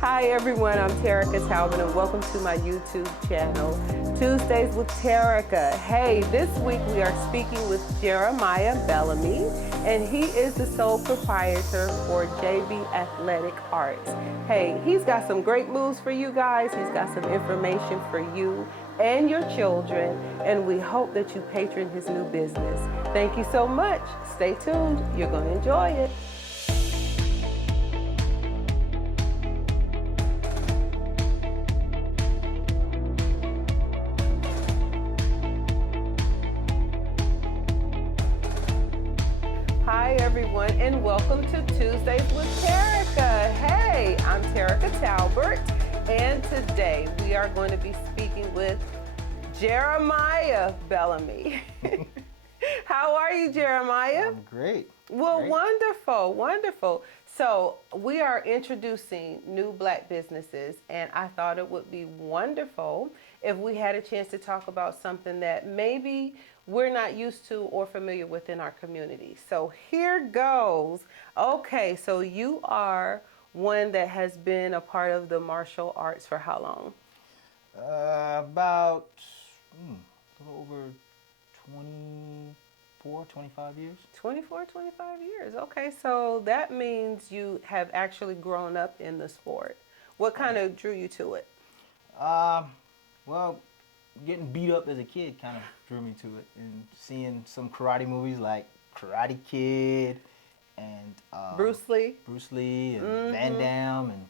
Hi everyone, I'm Terica Talbert and welcome to my YouTube channel, Tuesdays with Terica. Hey, this week we are speaking with Jeremiah Bellamy, and he is the sole proprietor for JBATHLETICARTS. Hey, he's got some great moves for you guys. He's got some information for you and your children, and we hope that you patron his new business. Thank you so much. Stay tuned. You're going to enjoy it. Hi everyone, and welcome to Tuesdays with Terica. Hey, I'm Terica Talbert, and today we are going to be speaking with Jeremiah Bellamy. How are you, Jeremiah? I'm great. Well, great. Wonderful, wonderful. So we are introducing new Black businesses, and I thought it would be wonderful if we had a chance to talk about something that maybe we're not used to or familiar with in our community. So here goes. Okay, so you are one that has been a part of the martial arts for how long? About a little over 24, 25 years. 24, 25 years. Okay, so that means you have actually grown up in the sport. What kind of drew you to it? Well, getting beat up as a kid kind of drew me to it, and seeing some karate movies like Karate Kid and Bruce Lee and Van Damme, and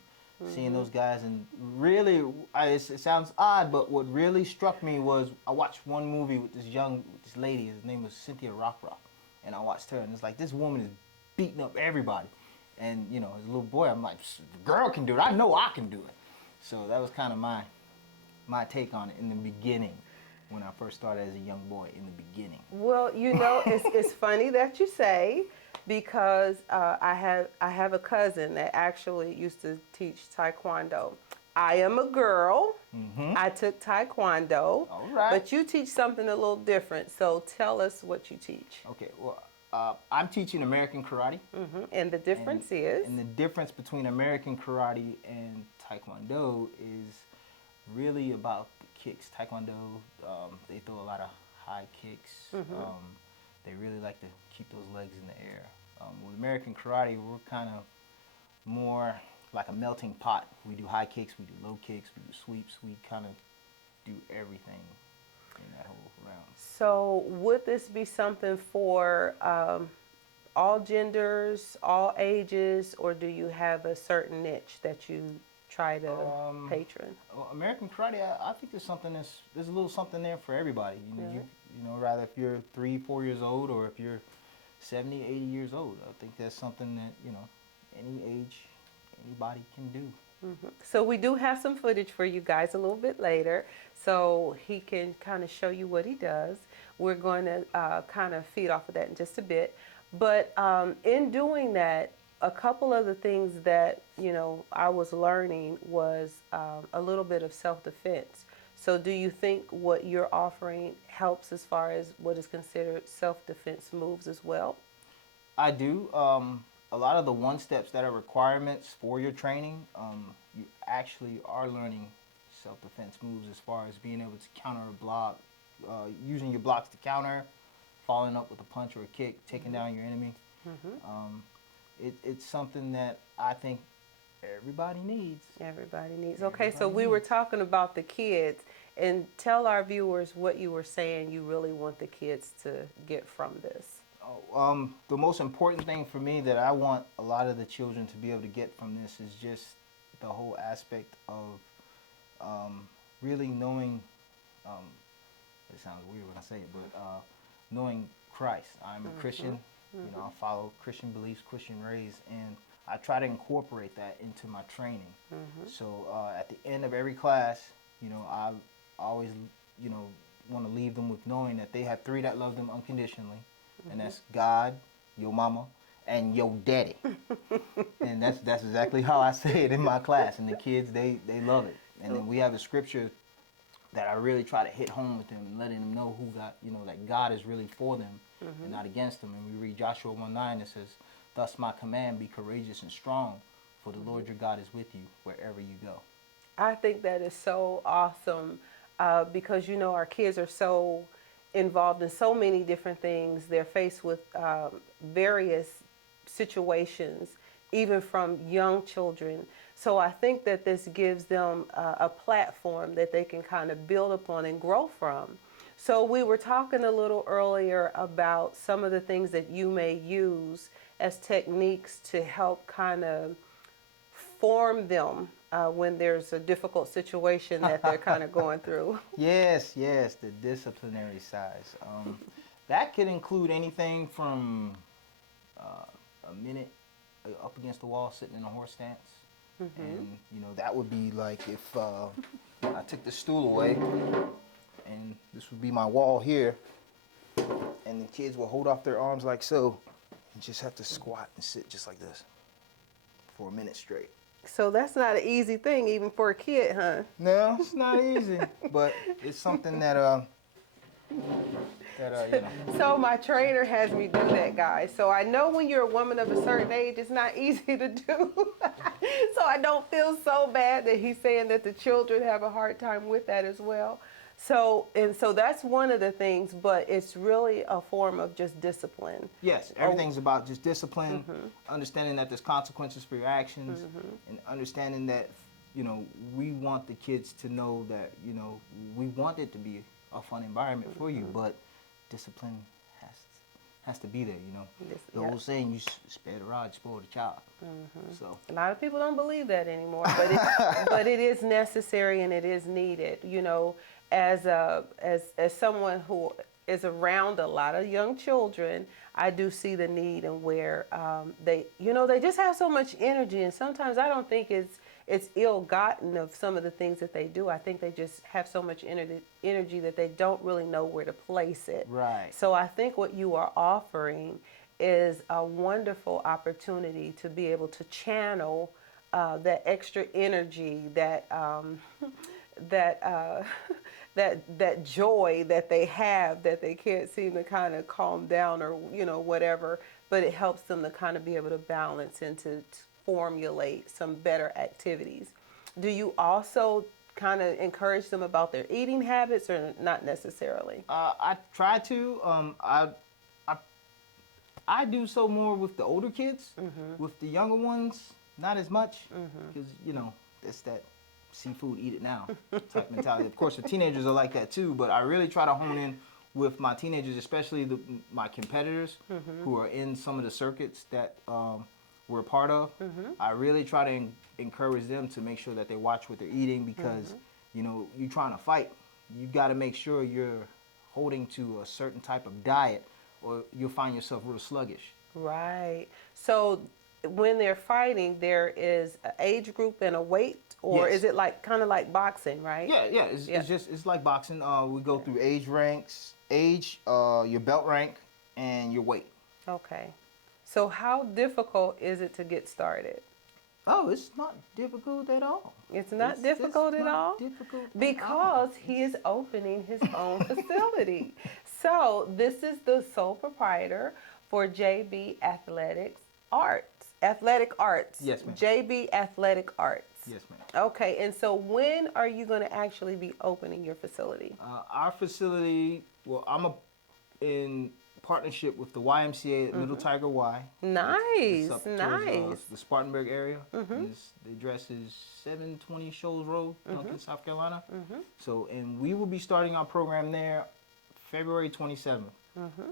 seeing those guys, and really, it sounds odd, but what really struck me was I watched one movie with this lady. His name was Cynthia Rothrock, and I watched her, and it's like, this woman is beating up everybody, and you know, as a little boy, I'm like, the girl can do it. I know I can do it. So that was kind of my take on it in the beginning, when I first started as a young boy in the beginning. Well, you know, it's funny that you say, because I have a cousin that actually used to teach Taekwondo. I am a girl. I took Taekwondo. All right. But you teach something a little different. So tell us what you teach. Okay. Well, I'm teaching American karate. And the difference is? And the difference between American karate and Taekwondo is really about the kicks. Taekwondo, they throw a lot of high kicks. They really like to keep those legs in the air. With American karate, we're kind of more like a melting pot. We do high kicks, we do low kicks, we do sweeps. We kind of do everything in that whole round. So would this be something for all genders, all ages, or do you have a certain niche that you try to patron? Well, American karate, I think there's a little something there for everybody. You know, you know, rather if you're 3, 4 years old, or if you're 70, 80 years old. I think that's something that, you know, any age, anybody can do. So we do have some footage for you guys a little bit later, so he can kind of show you what he does. We're going to kind of feed off of that in just a bit. But in doing that, a couple of the things that, you know, I was learning was a little bit of self-defense. So do you think what you're offering helps as far as what is considered self-defense moves as well? I do. A lot of the one-steps that are requirements for your training, you actually are learning self-defense moves, as far as being able to counter a block, using your blocks to counter, following up with a punch or a kick, taking down your enemy. It's something that I think everybody needs. Everybody needs. Okay, so we were talking about the kids, and tell our viewers what you were saying you really want the kids to get from this. The most important thing for me that I want a lot of the children to be able to get from this is just the whole aspect of really knowing, it sounds weird when I say it, but knowing Christ. I'm a Christian, you know, I follow Christian beliefs, Christian ways, and I try to incorporate that into my training. So at the end of every class, you know, I always, you know, want to leave them with knowing that they have three that love them unconditionally, and that's God, your mama, and your daddy. And that's exactly how I say it in my class, and the kids, they love it. And then we have a scripture that I really try to hit home with them, and letting them know who God, you know, that God is really for them and not against them. And we read Joshua 1:9 that says, "Thus my command, be courageous and strong, for the Lord your God is with you wherever you go." I think that is so awesome because, you know, our kids are so involved in so many different things. They're faced with various situations, even from young children. So I think that this gives them a platform that they can kind of build upon and grow from. So we were talking a little earlier about some of the things that you may use as techniques to help kind of form them when there's a difficult situation that they're kind of going through. Yes, the disciplinary sides. That could include anything from a minute up against the wall sitting in a horse stance. And, you know, that would be like if I took the stool away, and this would be my wall here, and the kids will hold off their arms like so, and just have to squat and sit just like this for a minute straight. So that's not an easy thing even for a kid, huh? No, it's not easy, but it's something that you know. So my trainer has me do that, guys. So I know when you're a woman of a certain age, it's not easy to do. So I don't feel so bad that he's saying that the children have a hard time with that as well. So that's one of the things, but it's really a form of just discipline. Yes, everything's about just discipline, understanding that there's consequences for your actions, and understanding that, you know, we want the kids to know that, you know, we want it to be a fun environment for you, but discipline has to be there, you know. The old saying, you spare the rod, spoil the child. So a lot of people don't believe that anymore, but it is necessary and it is needed, you know. As someone who is around a lot of young children, I do see the need and where they just have so much energy, and sometimes I don't think it's ill-gotten of some of the things that they do. I think they just have so much energy that they don't really know where to place it. Right. So I think what you are offering is a wonderful opportunity to be able to channel that extra energy, that joy that they have that they can't seem to kind of calm down or, you know, whatever, but it helps them to kind of be able to balance and to formulate some better activities. Do you also kind of encourage them about their eating habits, or not necessarily? I try to. I do so more with the older kids. With the younger ones, not as much, because, you know, it's that seafood, eat it now type mentality. Of course, the teenagers are like that too, but I really try to hone in with my teenagers, especially my competitors who are in some of the circuits that we're a part of. I really try to encourage them to make sure that they watch what they're eating, because, you know, you're trying to fight. You got to make sure you're holding to a certain type of diet, or you'll find yourself real sluggish. Right. So when they're fighting, there is an age group and a weight, or is it like kind of like boxing, right? Yeah. It's like boxing. We go through age ranks, your belt rank, and your weight. Okay. So how difficult is it to get started? Oh, it's not difficult at all. It's not difficult at all? Because he is opening his own facility. So this is the sole proprietor for JB Athletic Arts. Yes, ma'am. JB Athletic Arts. Yes, ma'am. Okay, and so when are you going to actually be opening your facility? Our facility, well, I'm in partnership with the YMCA at Middle Tiger Y. Nice, it's up nice. Towards, the Spartanburg area. The address is 720 Shoals Road, Duncan, South Carolina. So, and we will be starting our program there February 27th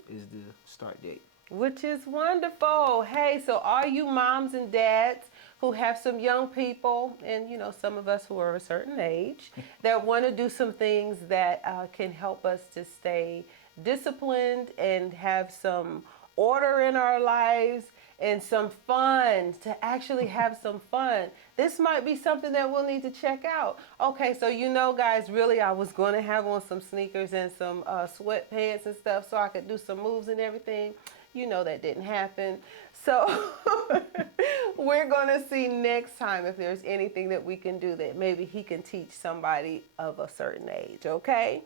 is the start date. Which is wonderful. Hey, so all you moms and dads who have some young people, and you know, some of us who are a certain age, that want to do some things that can help us to stay disciplined and have some order in our lives and some fun, to actually have some fun. This might be something that we'll need to check out. Okay, so you know, guys, really I was going to have on some sneakers and some sweatpants and stuff so I could do some moves and everything. You know that didn't happen. So we're going to see next time if there's anything that we can do that maybe he can teach somebody of a certain age, okay?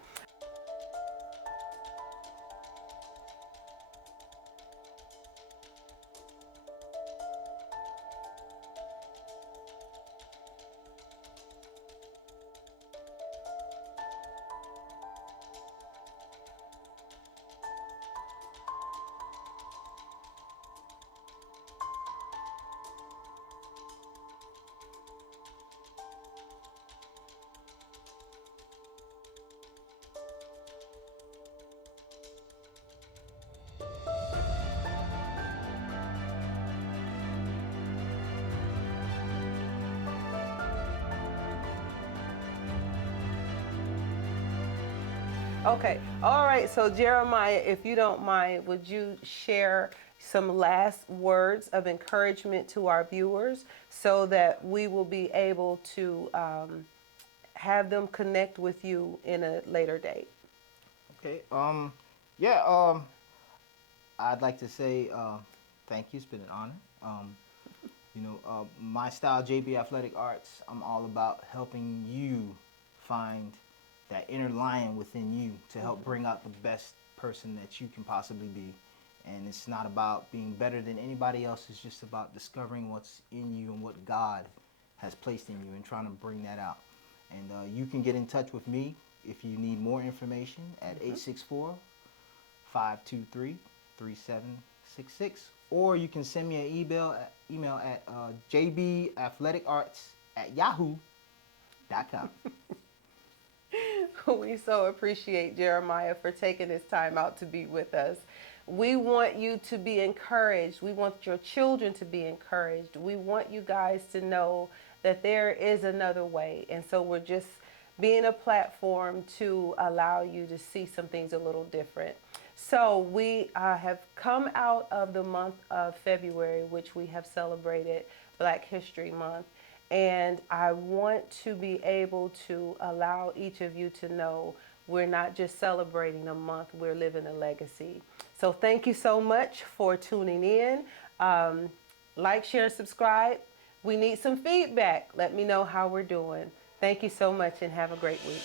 Okay, all right, so Jeremiah, if you don't mind, would you share some last words of encouragement to our viewers so that we will be able to have them connect with you in a later date? Okay. Yeah. I'd like to say thank you. It's been an honor. My style, JB Athletic Arts, I'm all about helping you find that inner lion within you to help bring out the best person that you can possibly be. And it's not about being better than anybody else. It's just about discovering what's in you and what God has placed in you and trying to bring that out. And you can get in touch with me if you need more information at 864-523-3766. Or you can send me an email at jbathleticArts@yahoo.com. We so appreciate Jeremiah for taking his time out to be with us. We want you to be encouraged. We want your children to be encouraged. We want you guys to know that there is another way. And so we're just being a platform to allow you to see some things a little different. So we have come out of the month of February, which we have celebrated Black History Month. And I want to be able to allow each of you to know we're not just celebrating a month, we're living a legacy. So thank you so much for tuning in. Like, share, subscribe. We need some feedback. Let me know how we're doing. Thank you so much and have a great week.